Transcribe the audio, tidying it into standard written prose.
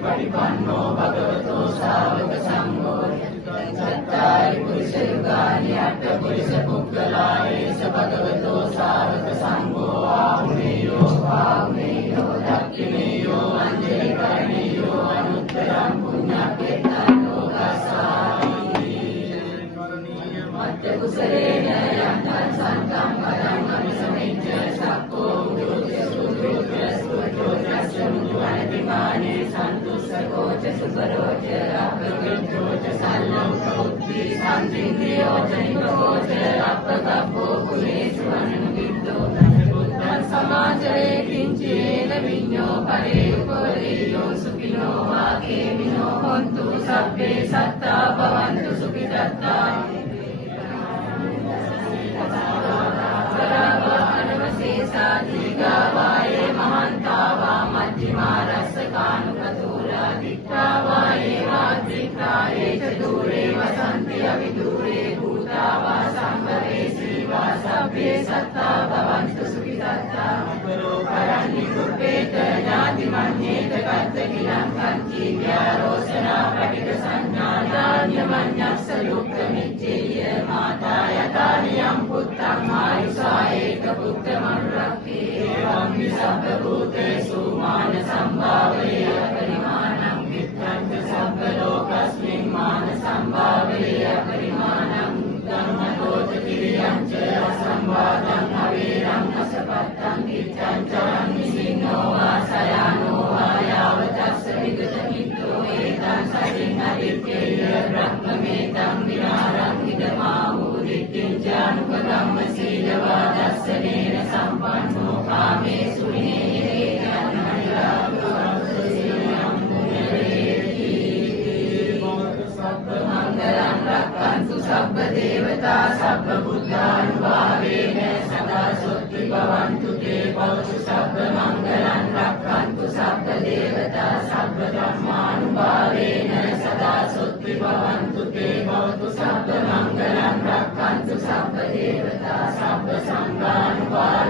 පටිපන්නෝ භගවතෝ ශාවක සංඝෝ චත්තාරි පුරිස යුගානි අට්ඨ පුරිස පුද්ගලායේස භගවතෝ ශාවක සංඝෝ ආහුනේයෝ පාවනේයෝ දක්ඛිනේයෝ අංජලි කරණේයෝ අනුත්තරං පුඤ්ඤක්ඛේතං ලෝකසායි මත්ත්‍ය කුසලේන යන්තං සන්තං පදං අபிසමෙච්ච සක්කෝ අනතිමානේ සන්තුස්සකෝච සුකරෝච අපවිච්ඡෝච සල්ලෝකෝත්ති සම්සිද්ධියෝච නිකෝච අපකප්පෝ කුලේසු අනුවිද්දෝ බුද්ධං සමාචරේ කිංචේන විඤ්ඤෝ පරේ උපරියෝ සුඛිනෝ වාකේමිනෝ හොන්තු සබ්බේ සත්තා භවන්තු සුඛිතත්තා දීගාවායේ මහන්තාවා මජ්ජිමා රස්සකානුකතෝරා දික්ඛාවායේ වාද්දිකායේ චතුරේ වසන්ති අවිදූරේ භූතාවා සම්පරේ සීවා සබ්බේ සත්තා භවන්තු සුඛිතත්තා අපරෝ කරණි කුප්පේත ඥාති මඤ්ඤේත කද්දකිලං කංචි ඥාරෝසනා පටික සංඥා ඥාන්‍යමඤ්ඤස්ස ලුක්ඛමිච්ඡේය මාතා යතානියම් පුත්තං ආයුසා ඒක පුත්තමනුරක්ඛේ එවං විසබ්බ භූතේසු මාන සම්භාවේ අපරිමාණං විත්තං සබ්බ ලෝකස්මින් මාන සම්භාවේ අපරිමාණං ධම්මදෝත කිරියං ච අසම්වාදං අවේරං අසපත්තං කිච්ඡං චරං නිසින්නෝ ආසයානෝ ආයාවතස්ස විගත මිත්තෝ ඒතං සදින් අදිත්තේය බ්‍රහ්මමේතං විහාරං ඉදමාහු දිට්ඨිං ඥානුපගම්ම සීලවා දස්සනේන සම්පන්නෝ කාමේසු විනේයේන රක්ඛන්තු සබ්බ දේවතා සබ්බ බුද්ධානුභාවේන සදා සොත්ති භවන්තු තේ භවතු සබ්බ මංගලං රක්ඛන්තු සබ්බ දේවතා සබ්බ ධම්මානුභාවේන සදා සොත්ති භවන්තු තේ භවතු සබ්බ මංගලං රක්ඛන්තු සබ්බ දේවතා සබ්බ සංඝානුභාවේන